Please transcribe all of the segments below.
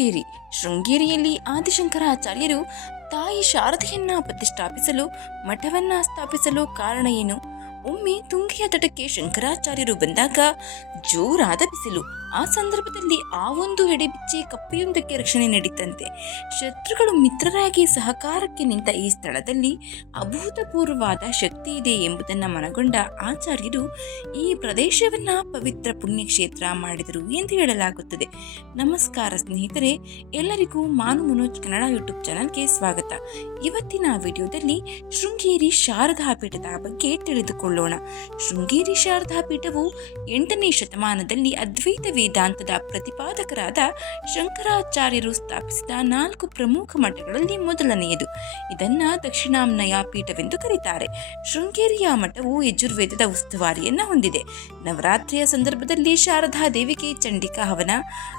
ಶೃಂಗೇರಿ. ಶೃಂಗೇರಿಯಲ್ಲಿ ಆದಿಶಂಕರಾಚಾರ್ಯರು ತಾಯಿ ಶಾರದೆಯನ್ನ ಪ್ರತಿಷ್ಠಾಪಿಸಲು ಮಠವನ್ನ ಸ್ಥಾಪಿಸಲು ಕಾರಣ ಏನು? ಒಮ್ಮೆ ತುಂಗಿಯ ತಟಕ್ಕೆ ಶಂಕರಾಚಾರ್ಯರು ಬಂದಾಗ ಜೋರಾದ ಬಿಸಿಲು. ಆ ಸಂದರ್ಭದಲ್ಲಿ ಆ ಒಂದು ಎಡೆಬಿಚ್ಚಿ ಕಪ್ಪೆಯೊಂದಕ್ಕೆ ರಕ್ಷಣೆ ನೀಡಿತಂತೆ ಶತ್ರುಗಳು ಮಿತ್ರರಾಗಿ ಸಹಕಾರಕ್ಕೆ ನಿಂತ ಈ ಸ್ಥಳದಲ್ಲಿ ಅಭೂತಪೂರ್ವವಾದ ಶಕ್ತಿ ಇದೆ ಎಂಬುದನ್ನು ಮನಗೊಂಡ ಆಚಾರ್ಯರು ಈ ಪ್ರದೇಶವನ್ನು ಪವಿತ್ರ ಪುಣ್ಯಕ್ಷೇತ್ರ ಮಾಡಿದರು ಎಂದು ಹೇಳಲಾಗುತ್ತದೆ. ನಮಸ್ಕಾರ ಸ್ನೇಹಿತರೆ, ಎಲ್ಲರಿಗೂ ಮಾನು ಮನೋಜ್ ಕನ್ನಡ ಯೂಟ್ಯೂಬ್ ಚಾನಲ್ಗೆ ಸ್ವಾಗತ. ಇವತ್ತಿನ ವಿಡಿಯೋದಲ್ಲಿ ಶೃಂಗೇರಿ ಶಾರದಾ ಪೀಠದ ಬಗ್ಗೆ ತಿಳಿದುಕೊಳ್ಳೋಣ. ಶೃಂಗೇರಿ ಶಾರದಾ ಪೀಠವು ಎಂಟನೇ ಶತಮಾನದಲ್ಲಿ ಅದ್ವೈತ ವೇದಾಂತದ ಪ್ರತಿಪಾದಕರಾದ ಶಂಕರಾಚಾರ್ಯರು ಸ್ಥಾಪಿಸಿದ ನಾಲ್ಕು ಪ್ರಮುಖ ಮಠಗಳಲ್ಲಿ ಮೊದಲನೆಯದು. ಇದನ್ನ ದಕ್ಷಿಣಾಮ್ನಯ ಪೀಠವೆಂದು ಕರೀತಾರೆ. ಶೃಂಗೇರಿಯ ಮಠವು ಯಜುರ್ವೇದದ ಉಸ್ತುವಾರಿಯನ್ನು ಹೊಂದಿದೆ. ನವರಾತ್ರಿಯ ಸಂದರ್ಭದಲ್ಲಿ ಶಾರದಾ ದೇವಿಗೆ ಚಂಡಿಕಾ ಹವನ,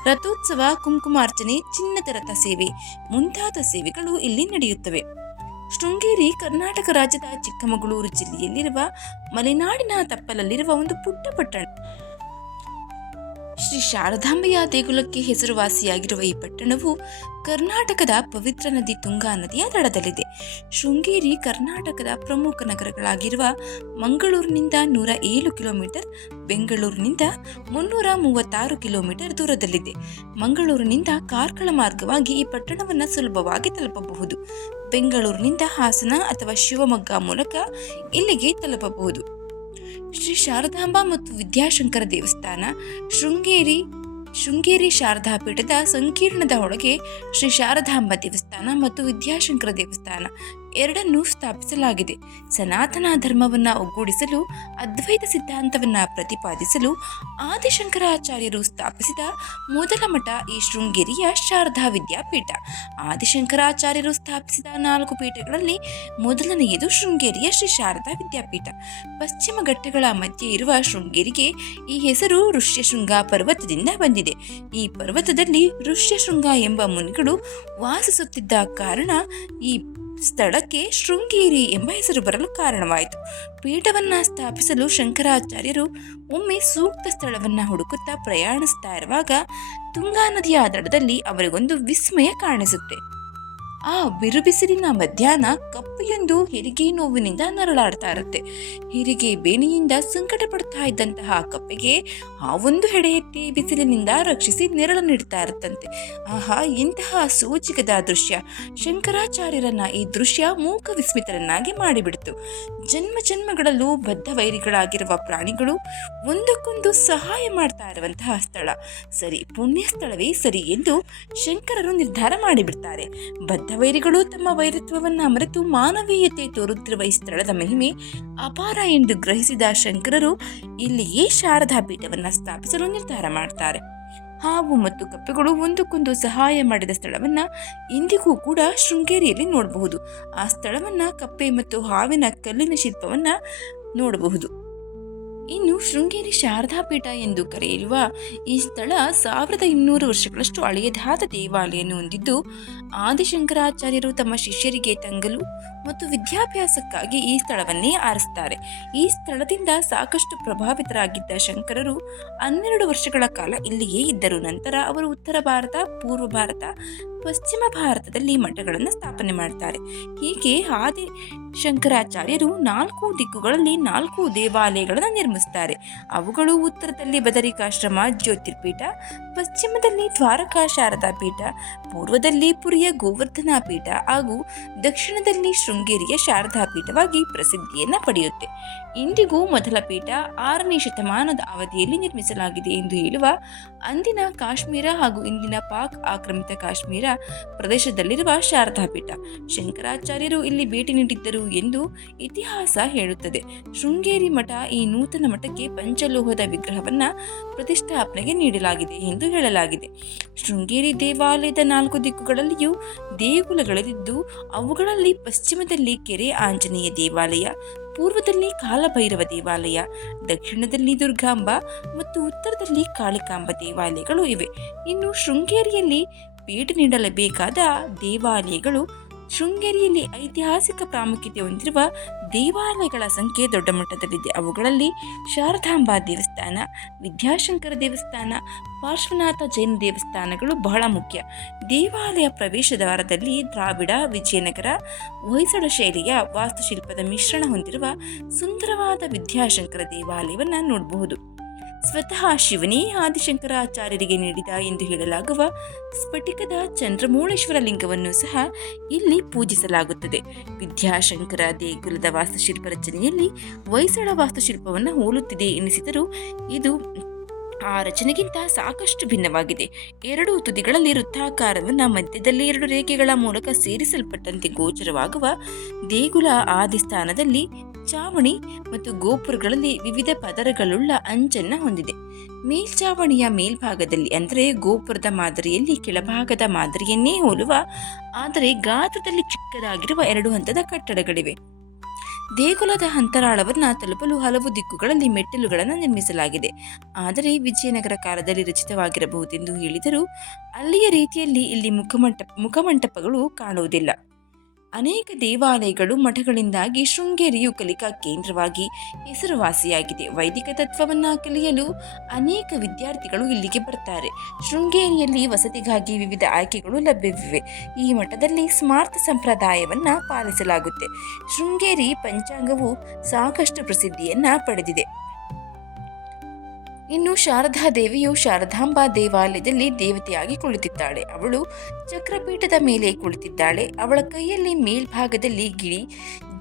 ರಥೋತ್ಸವ, ಕುಂಕುಮಾರ್ಚನೆ, ಚಿನ್ನದ ರಥ ಸೇವೆ ಮುಂತಾದ ಸೇವೆಗಳು ಇಲ್ಲಿ ನಡೆಯುತ್ತವೆ. ಶೃಂಗೇರಿ ಕರ್ನಾಟಕ ರಾಜ್ಯದ ಚಿಕ್ಕಮಗಳೂರು ಜಿಲ್ಲೆಯಲ್ಲಿರುವ ಮಲೆನಾಡಿನ ತಪ್ಪಲಲ್ಲಿರುವ ಒಂದು ಪುಟ್ಟ ಪಟ್ಟಣ. ಶ್ರೀ ಶಾರದಾಂಬೆಯ ದೇಗುಲಕ್ಕೆ ಹೆಸರುವಾಸಿಯಾಗಿರುವ ಈ ಪಟ್ಟಣವು ಕರ್ನಾಟಕದ ಪವಿತ್ರ ನದಿ ತುಂಗಾ ನದಿಯ ದಡದಲ್ಲಿದೆ ಶೃಂಗೇರಿ ಕರ್ನಾಟಕದ ಪ್ರಮುಖ ನಗರಗಳಾಗಿರುವ ಮಂಗಳೂರಿನಿಂದ ನೂರ ಏಳು ಕಿಲೋಮೀಟರ್, ಬೆಂಗಳೂರಿನಿಂದ ಮುನ್ನೂರ ಮೂವತ್ತಾರು ಕಿಲೋಮೀಟರ್ ದೂರದಲ್ಲಿದೆ. ಮಂಗಳೂರಿನಿಂದ ಕಾರ್ಕಳ ಮಾರ್ಗವಾಗಿ ಈ ಪಟ್ಟಣವನ್ನು ಸುಲಭವಾಗಿ ತಲುಪಬಹುದು. ಬೆಂಗಳೂರಿನಿಂದ ಹಾಸನ ಅಥವಾ ಶಿವಮೊಗ್ಗ ಮೂಲಕ ಇಲ್ಲಿಗೆ ತಲುಪಬಹುದು. ಶ್ರೀ ಶಾರದಾಂಬ ಮತ್ತು ವಿದ್ಯಾಶಂಕರ ದೇವಸ್ಥಾನ, ಶೃಂಗೇರಿ ಶೃಂಗೇರಿ ಶಾರದಾ ಪೀಠದ ಸಂಕೀರ್ಣದ ಒಳಗೆ ಶ್ರೀ ಶಾರದಾಂಬ ದೇವಸ್ಥಾನ ಮತ್ತು ವಿದ್ಯಾಶಂಕರ ದೇವಸ್ಥಾನ. ಎರಡನ್ನೂ ಸ್ಥಾಪಿಸಲಾಗಿದೆ. ಸನಾತನ ಧರ್ಮವನ್ನು ಒಗ್ಗೂಡಿಸಲು, ಅದ್ವೈತ ಸಿದ್ಧಾಂತವನ್ನು ಪ್ರತಿಪಾದಿಸಲು ಆದಿಶಂಕರಾಚಾರ್ಯರು ಸ್ಥಾಪಿಸಿದ ಮೊದಲ ಮಠ ಈ ಶೃಂಗೇರಿಯ ಶಾರದಾ ವಿದ್ಯಾಪೀಠ. ಆದಿಶಂಕರಾಚಾರ್ಯರು ಸ್ಥಾಪಿಸಿದ ನಾಲ್ಕು ಪೀಠಗಳಲ್ಲಿ ಮೊದಲನೆಯದು ಶೃಂಗೇರಿಯ ಶ್ರೀ ಶಾರದಾ ವಿದ್ಯಾಪೀಠ. ಪಶ್ಚಿಮ ಘಟ್ಟಗಳ ಮಧ್ಯೆ ಇರುವ ಶೃಂಗೇರಿಗೆ ಈ ಹೆಸರು ಋಷ್ಯಶೃಂಗ ಪರ್ವತದಿಂದ ಬಂದಿದೆ. ಈ ಪರ್ವತದಲ್ಲಿ ಋಷ್ಯಶೃಂಗ ಎಂಬ ಮುನಿಗಳು ವಾಸಿಸುತ್ತಿದ್ದ ಕಾರಣ ಈ ಸ್ಥಳಕ್ಕೆ ಶೃಂಗೇರಿ ಎಂಬ ಹೆಸರು ಬರಲು ಕಾರಣವಾಯಿತು. ಪೀಠವನ್ನ ಸ್ಥಾಪಿಸಲು ಶಂಕರಾಚಾರ್ಯರು ಒಮ್ಮೆ ಸೂಕ್ತ ಸ್ಥಳವನ್ನ ಹುಡುಕುತ್ತಾ ಪ್ರಯಾಣಿಸ್ತಾ ಇರುವಾಗ ತುಂಗಾ ನದಿಯ ದಡದಲ್ಲಿ ಅವರಿಗೊಂದು ವಿಸ್ಮಯ ಕಾಣಿಸುತ್ತೆ. ಆ ಬಿರುಬಿಸಿಲಿನ ಮಧ್ಯಾಹ್ನ ಕಪ್ಪೆಯೊಂದು ಹೆರಿಗೆ ನೋವಿನಿಂದ ನರಳಾಡ್ತಾ ಇರುತ್ತೆ. ಹೆರಿಗೆ ಬೇನೆಯಿಂದ ಸಂಕಟ ಪಡ್ತಾ ಇದ್ದಂತಹ ಕಪ್ಪೆಗೆ ಆ ಒಂದು ಹೆಡೆ ಬಿಸಿಲಿನಿಂದ ರಕ್ಷಿಸಿ ನೆರಳು ನೀಡ್ತಾ ಇರುತ್ತಂತೆ. ಆಹಾ, ಇಂತಹ ಸೂಚಿಕದ ದೃಶ್ಯ. ಶಂಕರಾಚಾರ್ಯರನ್ನ ಈ ದೃಶ್ಯ ಮೂಕ ವಿಸ್ಮಿತರನ್ನಾಗಿ ಮಾಡಿಬಿಡ್ತು. ಜನ್ಮ ಜನ್ಮಗಳಲ್ಲೂ ಬದ್ಧ ವೈರಿಗಳಾಗಿರುವ ಪ್ರಾಣಿಗಳು ಒಂದಕ್ಕೊಂದು ಸಹಾಯ ಮಾಡ್ತಾ ಇರುವಂತಹ ಸ್ಥಳ. ಸರಿ, ಪುಣ್ಯ ಸ್ಥಳವೇ ಸರಿ ಎಂದು ಶಂಕರರು ನಿರ್ಧಾರ ಮಾಡಿಬಿಡ್ತಾರೆ. ಬದ್ಧ ವೈರಿಗಳು ತಮ್ಮ ವೈರತ್ವವನ್ನು ಮರೆತು ಮಾನವೀಯತೆ ತೋರುತ್ತಿರುವ ಈ ಸ್ಥಳದ ಮಹಿಮೆ ಅಪಾರ ಎಂದು ಗ್ರಹಿಸಿದ ಶಂಕರರು ಇಲ್ಲಿಯೇ ಶಾರದಾ ಪೀಠವನ್ನು ಸ್ಥಾಪಿಸಲು ನಿರ್ಧಾರ ಮಾಡ್ತಾರೆ. ಹಾವು ಮತ್ತು ಕಪ್ಪೆಗಳು ಒಂದಕ್ಕೊಂದು ಸಹಾಯ ಮಾಡಿದ ಸ್ಥಳವನ್ನ ಇಂದಿಗೂ ಕೂಡ ಶೃಂಗೇರಿಯಲ್ಲಿ ನೋಡಬಹುದು. ಆ ಸ್ಥಳವನ್ನ ಕಪ್ಪೆ ಮತ್ತು ಹಾವಿನ ಕಲ್ಲಿನ ಶಿಲ್ಪವನ್ನ ನೋಡಬಹುದು. ಇನ್ನು ಶೃಂಗೇರಿ ಶಾರದಾ ಪೀಠ ಎಂದು ಕರೆಯುವ ಈ ಸ್ಥಳ ಸಾವಿರದ ಇನ್ನೂರು ವರ್ಷಗಳಷ್ಟು ಹಳೆಯದಾದ ದೇವಾಲಯವನ್ನು ಹೊಂದಿದ್ದು, ಆದಿಶಂಕರಾಚಾರ್ಯರು ತಮ್ಮ ಶಿಷ್ಯರಿಗೆ ತಂಗಲು ಮತ್ತು ವಿದ್ಯಾಭ್ಯಾಸಕ್ಕಾಗಿ ಈ ಸ್ಥಳವನ್ನೇ ಆರಿಸ್ತಾರೆ. ಈ ಸ್ಥಳದಿಂದ ಸಾಕಷ್ಟು ಪ್ರಭಾವಿತರಾಗಿದ್ದ ಶಂಕರರು ಹನ್ನೆರಡು ವರ್ಷಗಳ ಕಾಲ ಇಲ್ಲಿಯೇ ಇದ್ದರು. ನಂತರ ಅವರು ಉತ್ತರ ಭಾರತ, ಪೂರ್ವ ಭಾರತ, ಪಶ್ಚಿಮ ಭಾರತದಲ್ಲಿ ಮಠಗಳನ್ನು ಸ್ಥಾಪನೆ ಮಾಡ್ತಾರೆ. ಹೀಗೆ ಆದಿ ಶಂಕರಾಚಾರ್ಯರು ನಾಲ್ಕು ದಿಕ್ಕುಗಳಲ್ಲಿ ನಾಲ್ಕು ದೇವಾಲಯಗಳನ್ನು ನಿರ್ಮಿಸ್ತಾರೆ. ಅವುಗಳು ಉತ್ತರದಲ್ಲಿ ಬದರಿಕಾಶ್ರಮ, ಜ್ಯೋತಿರ್ಪೀಠ, ಪಶ್ಚಿಮದಲ್ಲಿ ದ್ವಾರಕಾ ಶಾರದಾ ಪೀಠ, ಪೂರ್ವದಲ್ಲಿ ಪುರಿಯ ಗೋವರ್ಧನ ಪೀಠ ಹಾಗೂ ದಕ್ಷಿಣದಲ್ಲಿ ಶೃಂಗೇರಿಯ ಶಾರದಾ ಪೀಠವಾಗಿ ಪ್ರಸಿದ್ಧಿಯನ್ನು ಪಡೆಯುತ್ತೆ. ಇಂದಿಗೂ ಮೊದಲ ಪೀಠ ಆರನೇ ಶತಮಾನದ ಅವಧಿಯಲ್ಲಿ ನಿರ್ಮಿಸಲಾಗಿದೆ ಎಂದು ಹೇಳುವ ಅಂದಿನ ಕಾಶ್ಮೀರ ಹಾಗೂ ಇಂದಿನ ಪಾಕ್ ಆಕ್ರಮಿತ ಕಾಶ್ಮೀರ ಪ್ರದೇಶದಲ್ಲಿರುವ ಶಾರದಾ ಪೀಠ. ಶಂಕರಾಚಾರ್ಯರು ಇಲ್ಲಿ ಭೇಟಿ ನೀಡಿದ್ದರು ಎಂದು ಇತಿಹಾಸ ಹೇಳುತ್ತದೆ. ಶೃಂಗೇರಿ ಮಠ ಈ ನೂತನ ಮಠಕ್ಕೆ ಪಂಚಲೋಹದ ವಿಗ್ರಹವನ್ನ ಪ್ರತಿಷ್ಠಾಪನೆಗೆ ನೀಡಲಾಗಿದೆ ಎಂದು ಹೇಳಲಾಗಿದೆ. ಶೃಂಗೇರಿ ದೇವಾಲಯದ ನಾಲ್ಕು ದಿಕ್ಕುಗಳಲ್ಲಿಯೂ ದೇಗುಲಗಳಿದ್ದು, ಅವುಗಳಲ್ಲಿ ಪಶ್ಚಿಮದಲ್ಲಿ ಕೆರೆ ಆಂಜನೇಯ ದೇವಾಲಯ ಪೂರ್ವದಲ್ಲಿ ಕಾಲಭೈರವ ದೇವಾಲಯ, ದಕ್ಷಿಣದಲ್ಲಿ ದುರ್ಗಾಂಬ ಮತ್ತು ಉತ್ತರದಲ್ಲಿ ಕಾಳಿಕಾಂಬ ದೇವಾಲಯಗಳು ಇವೆ. ಇನ್ನು ಶೃಂಗೇರಿಯಲ್ಲಿ ಭೇಟಿ ನೀಡಲೇಬೇಕಾದ ದೇವಾಲಯಗಳು ಶೃಂಗೇರಿಯಲ್ಲಿ ಐತಿಹಾಸಿಕ ಪ್ರಾಮುಖ್ಯತೆ ಹೊಂದಿರುವ ದೇವಾಲಯಗಳ ಸಂಖ್ಯೆ ದೊಡ್ಡ ಮಟ್ಟದಲ್ಲಿದೆ. ಅವುಗಳಲ್ಲಿ ಶಾರದಾಂಬಾ ದೇವಸ್ಥಾನ, ವಿದ್ಯಾಶಂಕರ ದೇವಸ್ಥಾನ, ಪಾರ್ಶ್ವನಾಥ ಜೈನ ದೇವಸ್ಥಾನಗಳು ಬಹಳ ಮುಖ್ಯ. ದೇವಾಲಯ ಪ್ರವೇಶ ದ್ವಾರದಲ್ಲಿ ದ್ರಾವಿಡ, ವಿಜಯನಗರ, ಹೊಯ್ಸಳ ಶೈಲಿಯ ವಾಸ್ತುಶಿಲ್ಪದ ಮಿಶ್ರಣ ಹೊಂದಿರುವ ಸುಂದರವಾದ ವಿದ್ಯಾಶಂಕರ ದೇವಾಲಯವನ್ನು ನೋಡಬಹುದು. ಸ್ವತಃ ಶಿವನೇ ಆದಿಶಂಕರಾಚಾರ್ಯರಿಗೆ ನೀಡಿದ ಎಂದು ಹೇಳಲಾಗುವ ಸ್ಫಟಿಕದ ಚಂದ್ರಮೂಳೇಶ್ವರ ಲಿಂಗವನ್ನು ಸಹ ಇಲ್ಲಿ ಪೂಜಿಸಲಾಗುತ್ತದೆ. ವಿದ್ಯಾಶಂಕರ ದೇಗುಲದ ವಾಸ್ತುಶಿಲ್ಪ ರಚನೆಯಲ್ಲಿ ಹೊಯ್ಸಳ ವಾಸ್ತುಶಿಲ್ಪವನ್ನು ಹೋಲುತ್ತಿದೆ ಎನಿಸಿದರೂ ಇದು ಆ ರಚನೆಗಿಂತ ಸಾಕಷ್ಟು ಭಿನ್ನವಾಗಿದೆ. ಎರಡು ತುದಿಗಳಲ್ಲಿ ವೃತ್ತಾಕಾರವನ್ನು ಮಧ್ಯದಲ್ಲಿ ಎರಡು ರೇಖೆಗಳ ಮೂಲಕ ಸೇರಿಸಲ್ಪಟ್ಟಂತೆ ಗೋಚರವಾಗುವ ದೇಗುಲ ಆದಿಸ್ಥಾನದಲ್ಲಿ ಚಾವಣಿ ಮತ್ತು ಗೋಪುರಗಳಲ್ಲಿ ವಿವಿಧ ಪದರಗಳುಳ್ಳ ಅಂಚನ್ನು ಹೊಂದಿದೆ. ಮೇಲ್ಚಾವಣಿಯ ಮೇಲ್ಭಾಗದಲ್ಲಿ ಅಂದರೆ ಗೋಪುರದ ಮಾದರಿಯಲ್ಲಿ ಕೆಳಭಾಗದ ಮಾದರಿಯನ್ನೇ ಹೋಲುವ, ಆದರೆ ಗಾತ್ರದಲ್ಲಿ ಚಿಕ್ಕದಾಗಿರುವ ಎರಡು ಹಂತದ ಕಟ್ಟಡಗಳಿವೆ. ದೇಗುಲದ ಅಂತರಾಳವನ್ನು ತಲುಪಲು ಹಲವು ದಿಕ್ಕುಗಳಲ್ಲಿ ಮೆಟ್ಟಿಲುಗಳನ್ನು ನಿರ್ಮಿಸಲಾಗಿದೆ. ಆದರೆ ವಿಜಯನಗರ ಕಾಲದಲ್ಲಿ ರಚಿತವಾಗಿರಬಹುದೆಂದು ಹೇಳಿದರೂ ಅಲ್ಲಿಯ ರೀತಿಯಲ್ಲಿ ಇಲ್ಲಿ ಮುಖಮಂಟ ಮುಖಮಂಟಪಗಳು ಕಾಣುವುದಿಲ್ಲ. ಅನೇಕ ದೇವಾಲಯಗಳು ಮಠಗಳಿಂದಾಗಿ ಶೃಂಗೇರಿಯು ಕಲಿಕಾ ಕೇಂದ್ರವಾಗಿ ಹೆಸರುವಾಸಿಯಾಗಿದೆ. ವೈದಿಕ ತತ್ವವನ್ನು ಕಲಿಯಲು ಅನೇಕ ವಿದ್ಯಾರ್ಥಿಗಳು ಇಲ್ಲಿಗೆ ಬರ್ತಾರೆ. ಶೃಂಗೇರಿಯಲ್ಲಿ ವಸತಿಗಾಗಿ ವಿವಿಧ ಆಯ್ಕೆಗಳು ಲಭ್ಯವಿವೆ. ಈ ಮಠದಲ್ಲಿ ಸ್ಮಾರ್ತ ಸಂಪ್ರದಾಯವನ್ನು ಪಾಲಿಸಲಾಗುತ್ತೆ. ಶೃಂಗೇರಿ ಪಂಚಾಂಗವು ಸಾಕಷ್ಟು ಪ್ರಸಿದ್ಧಿಯನ್ನು ಪಡೆದಿದೆ. ಇನ್ನು ಶಾರದಾ ದೇವಿಯು ಶಾರದಾಂಬಾ ದೇವಾಲಯದಲ್ಲಿ ದೇವತೆಯಾಗಿ ಕುಳಿತಿದ್ದಾಳೆ. ಅವಳು ಚಕ್ರಪೀಠದ ಮೇಲೆ ಕುಳಿತಿದ್ದಾಳೆ. ಅವಳ ಕೈಯಲ್ಲಿ ಮೇಲ್ಭಾಗದಲ್ಲಿ ಗಿಳಿ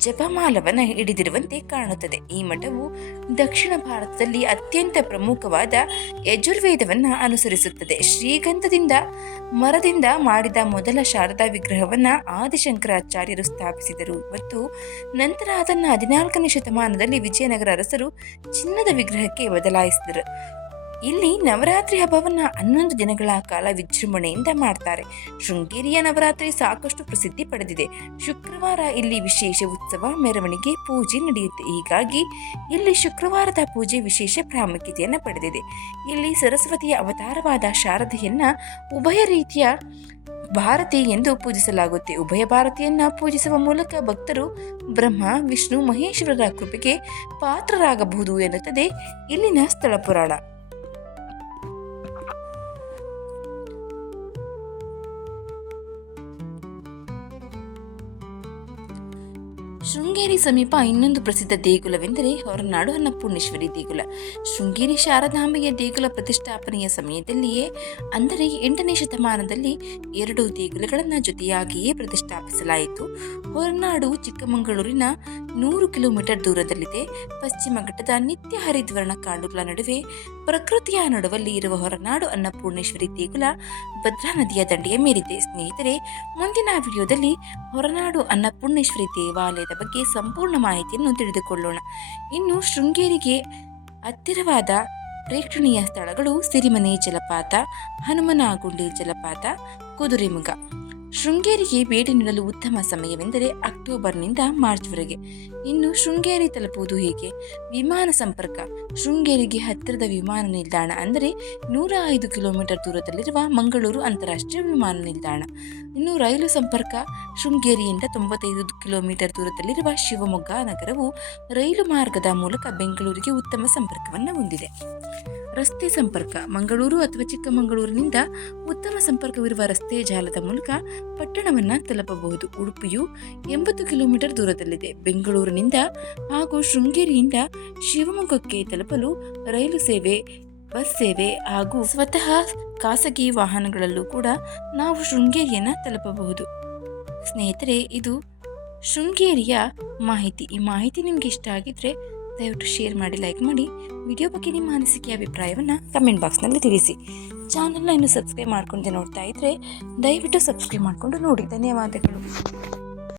ಜಪಮಾಲವನ್ನು ಹಿಡಿದಿರುವಂತೆ ಕಾಣುತ್ತದೆ. ಈ ಮಠವು ದಕ್ಷಿಣ ಭಾರತದಲ್ಲಿ ಅತ್ಯಂತ ಪ್ರಮುಖವಾದ ಯಜುರ್ವೇದವನ್ನು ಅನುಸರಿಸುತ್ತದೆ. ಶ್ರೀಗಂಧದಿಂದ, ಮರದಿಂದ ಮಾಡಿದ ಮೊದಲ ಶಾರದಾ ವಿಗ್ರಹವನ್ನು ಆದಿಶಂಕರಾಚಾರ್ಯರು ಸ್ಥಾಪಿಸಿದರು. ಮತ್ತು ನಂತರ ಅದನ್ನು ಹದಿನಾಲ್ಕನೇ ಶತಮಾನದಲ್ಲಿ ವಿಜಯನಗರ ಅರಸರು ಚಿನ್ನದ ವಿಗ್ರಹಕ್ಕೆ ಬದಲಾಯಿಸಿದರು. ಇಲ್ಲಿ ನವರಾತ್ರಿ ಹಬ್ಬವನ್ನು ಹನ್ನೊಂದು ದಿನಗಳ ಕಾಲ ವಿಜೃಂಭಣೆಯಿಂದ ಮಾಡ್ತಾರೆ. ಶೃಂಗೇರಿಯ ನವರಾತ್ರಿ ಸಾಕಷ್ಟು ಪ್ರಸಿದ್ಧಿ ಪಡೆದಿದೆ. ಶುಕ್ರವಾರ ಇಲ್ಲಿ ವಿಶೇಷ ಉತ್ಸವ, ಮೆರವಣಿಗೆ, ಪೂಜೆ ನಡೆಯುತ್ತೆ. ಹೀಗಾಗಿ ಇಲ್ಲಿ ಶುಕ್ರವಾರದ ಪೂಜೆ ವಿಶೇಷ ಪ್ರಾಮುಖ್ಯತೆಯನ್ನು ಪಡೆದಿದೆ. ಇಲ್ಲಿ ಸರಸ್ವತಿಯ ಅವತಾರವಾದ ಶಾರದೆಯನ್ನು ಉಭಯ ರೀತಿಯ ಭಾರತಿ ಎಂದು ಪೂಜಿಸಲಾಗುತ್ತೆ. ಉಭಯ ಭಾರತಿಯನ್ನ ಪೂಜಿಸುವ ಮೂಲಕ ಭಕ್ತರು ಬ್ರಹ್ಮ, ವಿಷ್ಣು, ಮಹೇಶ್ವರರ ಕೃಪೆಗೆ ಪಾತ್ರರಾಗಬಹುದು ಎನ್ನುತ್ತದೆ ಇಲ್ಲಿನ ಸ್ಥಳ ಪುರಾಣ. ಶೃಂಗೇರಿ ಸಮೀಪ ಇನ್ನೊಂದು ಪ್ರಸಿದ್ಧ ದೇಗುಲವೆಂದರೆ ಹೊರನಾಡು ಅನ್ನಪೂರ್ಣೇಶ್ವರಿ ದೇಗುಲ. ಶೃಂಗೇರಿ ಶಾರದಾಂಬೆಯ ದೇಗುಲ ಪ್ರತಿಷ್ಠಾಪನೆಯ ಸಮಯದಲ್ಲಿಯೇ, ಅಂದರೆ ಎಂಟನೇ ಶತಮಾನದಲ್ಲಿ ಎರಡು ದೇಗುಲಗಳನ್ನು ಜೊತೆಯಾಗಿಯೇ ಪ್ರತಿಷ್ಠಾಪಿಸಲಾಯಿತು. ಹೊರನಾಡು ಚಿಕ್ಕಮಗಳೂರಿನ ನೂರು ಕಿಲೋಮೀಟರ್ ದೂರದಲ್ಲಿದೆ. ಪಶ್ಚಿಮ ಘಟ್ಟದ ನಿತ್ಯ ಹರಿದ್ವರ್ಣ ಕಾಡುಗಳ ನಡುವೆ ಪ್ರಕೃತಿಯ ನಡುವಲ್ಲಿ ಇರುವ ಹೊರನಾಡು ಅನ್ನಪೂರ್ಣೇಶ್ವರಿ ದೇಗುಲ ಭದ್ರಾ ನದಿಯ ದಂಡೆಯ ಮೇಲಿದೆ. ಸ್ನೇಹಿತರೆ, ಮುಂದಿನ ವಿಡಿಯೋದಲ್ಲಿ ಹೊರನಾಡು ಅನ್ನಪೂರ್ಣೇಶ್ವರಿ ದೇವಾಲಯದ ಬಗ್ಗೆ ಸಂಪೂರ್ಣ ಮಾಹಿತಿಯನ್ನು ತಿಳಿದುಕೊಳ್ಳೋಣ. ಇನ್ನು ಶೃಂಗೇರಿಗೆ ಹತ್ತಿರವಾದ ಪ್ರೇಕ್ಷಣೀಯ ಸ್ಥಳಗಳು ಸಿರಿಮನೆ ಜಲಪಾತ, ಹನುಮನಗುಂಡಿ ಜಲಪಾತ, ಕುದುರೆಮುಗ. ಶೃಂಗೇರಿಗೆ ಭೇಟಿ ನೀಡಲು ಉತ್ತಮ ಸಮಯವೆಂದರೆ ಅಕ್ಟೋಬರ್ನಿಂದ ಮಾರ್ಚ್ವರೆಗೆ. ಇನ್ನು ಶೃಂಗೇರಿ ತಲುಪುವುದು ಹೇಗೆ? ವಿಮಾನ ಸಂಪರ್ಕ. ಶೃಂಗೇರಿಗೆ ಹತ್ತಿರದ ವಿಮಾನ ನಿಲ್ದಾಣ ಅಂದರೆ ನೂರ ಐದು ಕಿಲೋಮೀಟರ್ ದೂರದಲ್ಲಿರುವ ಮಂಗಳೂರು ಅಂತಾರಾಷ್ಟ್ರೀಯ ವಿಮಾನ ನಿಲ್ದಾಣ. ಇನ್ನು ರೈಲು ಸಂಪರ್ಕ. ಶೃಂಗೇರಿಯಿಂದ ತೊಂಬತ್ತೈದು ಕಿಲೋಮೀಟರ್ ದೂರದಲ್ಲಿರುವ ಶಿವಮೊಗ್ಗ ನಗರವು ರೈಲು ಮಾರ್ಗದ ಮೂಲಕ ಬೆಂಗಳೂರಿಗೆ ಉತ್ತಮ ಸಂಪರ್ಕವನ್ನು ಹೊಂದಿದೆ. ರಸ್ತೆ ಸಂಪರ್ಕ. ಮಂಗಳೂರು ಅಥವಾ ಚಿಕ್ಕಮಗಳೂರಿನಿಂದ ಉತ್ತಮ ಸಂಪರ್ಕವಿರುವ ರಸ್ತೆ ಜಾಲದ ಮೂಲಕ ಪಟ್ಟಣವನ್ನು ತಲುಪಬಹುದು. ಉಡುಪಿಯು ಎಂಬತ್ತು ಕಿಲೋಮೀಟರ್ ದೂರದಲ್ಲಿದೆ. ಬೆಂಗಳೂರಿನಿಂದ ಹಾಗೂ ಶೃಂಗೇರಿಯಿಂದ ಶಿವಮೊಗ್ಗಕ್ಕೆ ತಲುಪಲು ರೈಲು ಸೇವೆ, ಬಸ್ ಸೇವೆ ಹಾಗೂ ಸ್ವತಃ ಖಾಸಗಿ ವಾಹನಗಳಲ್ಲೂ ಕೂಡ ನಾವು ಶೃಂಗೇರಿಯನ್ನು ತಲುಪಬಹುದು. ಸ್ನೇಹಿತರೆ, ಇದು ಶೃಂಗೇರಿಯ ಮಾಹಿತಿ. ಈ ಮಾಹಿತಿ ನಿಮಗೆ ಇಷ್ಟ ಆಗಿದ್ರೆ ದಯವಿಟ್ಟು ಶೇರ್ ಮಾಡಿ ಲೈಕ್ ಮಾಡಿ. ವಿಡಿಯೋ ಬಗ್ಗೆ ನಿಮ್ಮ ಅನಿಸಿಕೆ, ಅಭಿಪ್ರಾಯವನ್ನು ಕಮೆಂಟ್ ಬಾಕ್ಸ್ನಲ್ಲಿ ತಿಳಿಸಿ. ಚಾನಲ್ನ ಇನ್ನು ಸಬ್ಸ್ಕ್ರೈಬ್ ಮಾಡ್ಕೊಂಡು ನೋಡ್ತಾ ಇದ್ದರೆ ದಯವಿಟ್ಟು ಸಬ್ಸ್ಕ್ರೈಬ್ ಮಾಡಿಕೊಂಡು ನೋಡಿ. ಧನ್ಯವಾದಗಳು.